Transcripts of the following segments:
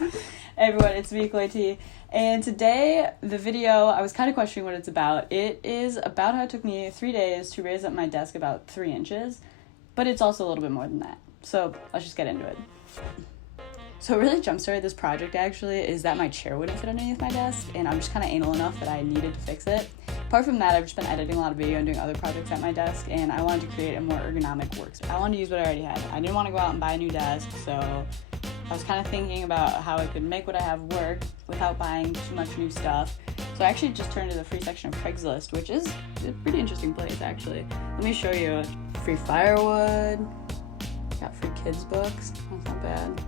Hey everyone, it's me, T, and today the video, I was kind of questioning what it's about. It is about how it took me 3 days to raise up my desk about 3 inches, but it's also a little bit more than that. So let's just get into it. So what really jump-started this project actually is that my chair wouldn't fit underneath my desk, and I'm just kind of anal enough that I needed to fix it. Apart from that, I've just been editing a lot of video and doing other projects at my desk, and I wanted to create a more ergonomic workspace. I wanted to use what I already had. I didn't want to go out and buy a new desk, so I was kind of thinking about how I could make what I have work without buying too much new stuff. So I actually just turned to the free section of Craigslist, which is a pretty interesting place actually. Let me show you. Free firewood, got free kids books, that's not bad.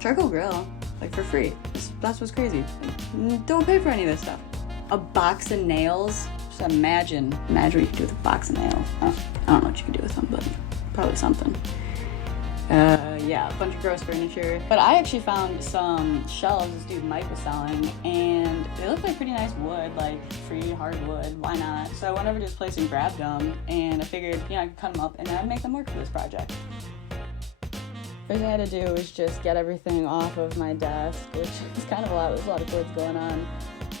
Charcoal grill, like for free. That's what's crazy. Don't pay for any of this stuff. A box of nails. Just imagine what you could do with a box of nails. I don't know what you could do with them, but probably something. Yeah, a bunch of gross furniture. But I actually found some shelves this dude Mike was selling, and they look like pretty nice wood, like free hardwood. Why not? So I went over to his place and grabbed them, and I figured, I could cut them up and I'd make them work for this project. First thing I had to do was just get everything off of my desk, which is kind of a lot. There's a lot of cords going on.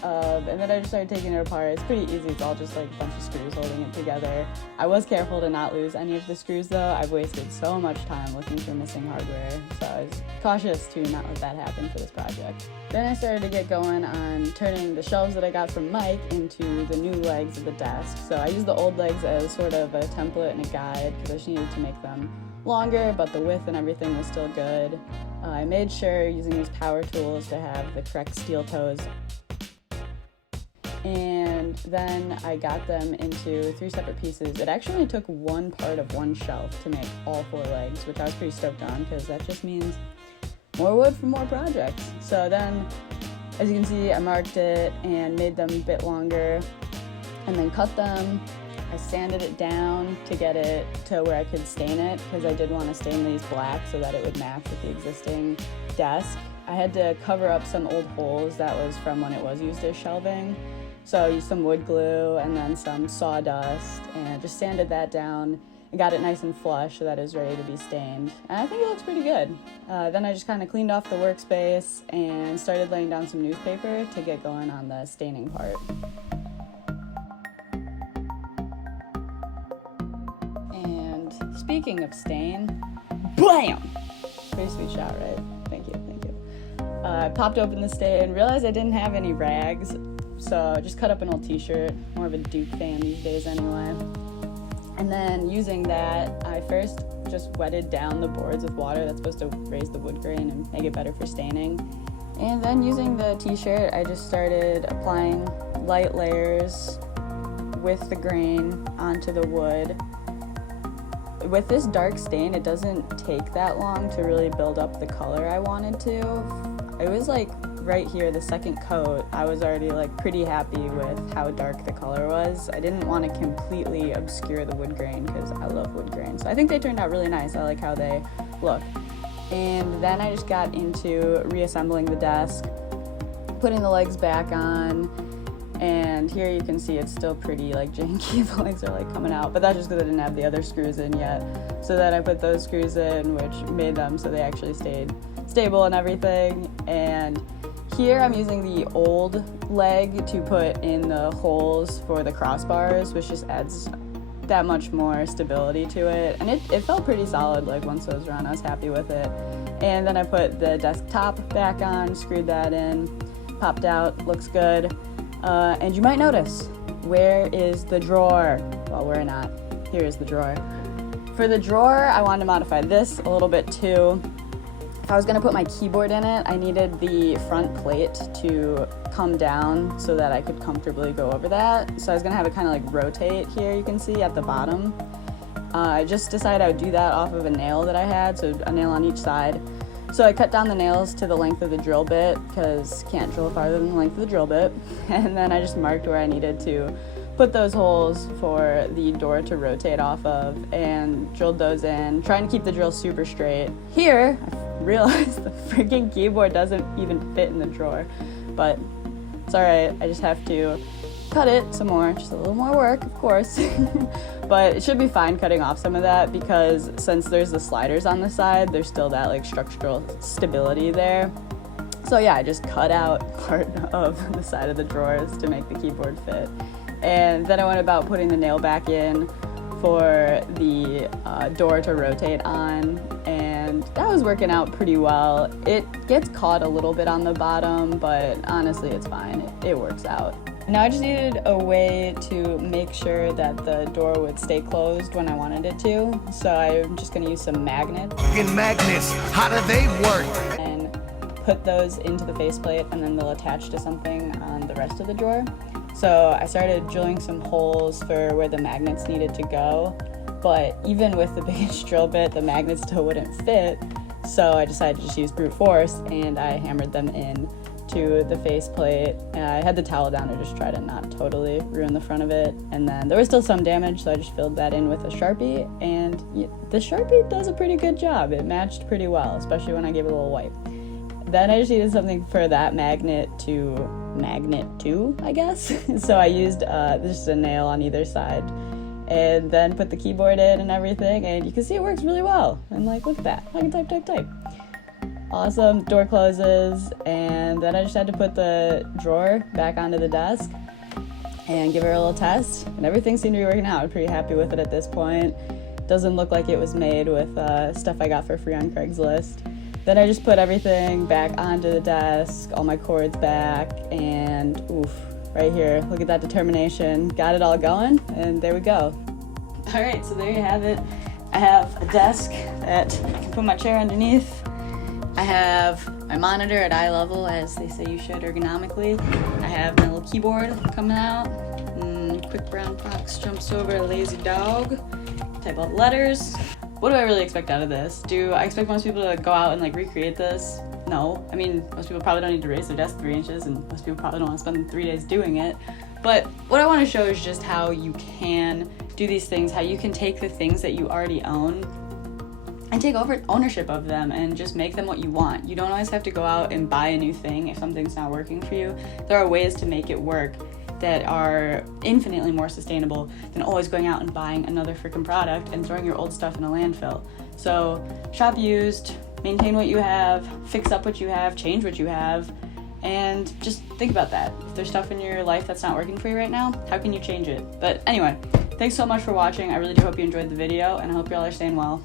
And then I just started taking it apart. It's pretty easy. It's all just like a bunch of screws holding it together. I was careful to not lose any of the screws though. I've wasted so much time looking for missing hardware, so I was cautious to not let that happen for this project. Then I started to get going on turning the shelves that I got from Mike into the new legs of the desk. So I used the old legs as sort of a template and a guide because I just needed to make them longer, but the width and everything was still good. I made sure using these power tools to have the correct steel toes. And then I got them into 3 separate pieces. It actually took one part of one shelf to make all 4 legs, which I was pretty stoked on because that just means more wood for more projects. So then, as you can see, I marked it and made them a bit longer and then cut them. I sanded it down to get it to where I could stain it because I did want to stain these black so that it would match with the existing desk. I had to cover up some old holes that was from when it was used as shelving. So I used some wood glue and then some sawdust and just sanded that down and got it nice and flush so that it was ready to be stained. And I think it looks pretty good. Then I just kind of cleaned off the workspace and started laying down some newspaper to get going on the staining part. And speaking of stain, BAM! Pretty sweet shot, right? Thank you. I popped open the stain and realized I didn't have any rags. So I just cut up an old t-shirt, more of a Duke fan these days anyway. And then using that, I first just wetted down the boards with water that's supposed to raise the wood grain and make it better for staining. And then using the t-shirt, I just started applying light layers with the grain onto the wood. With this dark stain, it doesn't take that long to really build up the color I wanted to. It was like right here, the second coat, I was already like pretty happy with how dark the color was. I didn't want to completely obscure the wood grain because I love wood grain. So I think they turned out really nice. I like how they look. And then I just got into reassembling the desk, putting the legs back on, and here you can see it's still pretty like janky. The legs are like coming out, but that's just because I didn't have the other screws in yet. So then I put those screws in, which made them so they actually stayed stable and everything. And here I'm using the old leg to put in the holes for the crossbars, which just adds that much more stability to it. And it felt pretty solid, like once those were on, I was happy with it. And then I put the desktop back on, screwed that in, popped out, looks good. And you might notice, where is the drawer? Well, where not, here is the drawer. For the drawer, I wanted to modify this a little bit too. If I was gonna put my keyboard in it, I needed the front plate to come down so that I could comfortably go over that. So I was gonna have it kind of like rotate here, you can see at the bottom. I just decided I would do that off of a nail that I had, so a nail on each side. So I cut down the nails to the length of the drill bit because can't drill farther than the length of the drill bit. And then I just marked where I needed to put those holes for the door to rotate off of and drilled those in, trying to keep the drill super straight. Here, I realized the freaking keyboard doesn't even fit in the drawer, but it's all right. I just have to cut it some more, just a little more work, of course. But it should be fine cutting off some of that, because since there's the sliders on the side, there's still that like structural stability there. So yeah, I just cut out part of the side of the drawers to make the keyboard fit. And then I went about putting the nail back in for the door to rotate on, and that was working out pretty well. It gets caught a little bit on the bottom, but honestly it's fine, it works out. Now I just needed a way to make sure that the door would stay closed when I wanted it to, so I'm just gonna use some magnets. Magnets, how do they work? And put those into the faceplate, and then they'll attach to something on the rest of the drawer. So I started drilling some holes for where the magnets needed to go, but even with the biggest drill bit, the magnets still wouldn't fit. So I decided to just use brute force, and I hammered them in to the faceplate. I had the towel down to just try to not totally ruin the front of it, and then there was still some damage, so I just filled that in with a Sharpie, and the Sharpie does a pretty good job. It matched pretty well, especially when I gave it a little wipe. Then I just needed something for that magnet to I guess. So I used just a nail on either side, and then put the keyboard in and everything, and you can see it works really well. And like, look at that, I can type. Awesome. Door closes, and then I just had to put the drawer back onto the desk and give her a little test, and everything seemed to be working out. I'm pretty happy with it at this point. Doesn't look like it was made with stuff I got for free on Craigslist. Then I just put everything back onto the desk, all my cords back, and oof, right here, look at that determination. Got it all going, and there we go. All right, so there you have it. I have a desk that I can put my chair underneath. I have my monitor at eye level, as they say you should ergonomically. I have my little keyboard coming out. Quick brown fox jumps over a lazy dog. Type all the letters. What do I really expect out of this? Do I expect most people to go out and like recreate this? No. I mean, most people probably don't need to raise their desk 3 inches, and most people probably don't want to spend 3 days doing it. But what I want to show is just how you can do these things, how you can take the things that you already own and take over ownership of them and just make them what you want. You don't always have to go out and buy a new thing if something's not working for you. There are ways to make it work that are infinitely more sustainable than always going out and buying another freaking product and throwing your old stuff in a landfill. So shop used, maintain what you have, fix up what you have, change what you have, and just think about that. If there's stuff in your life that's not working for you right now, how can you change it? But anyway, thanks so much for watching. I really do hope you enjoyed the video, and I hope y'all are staying well.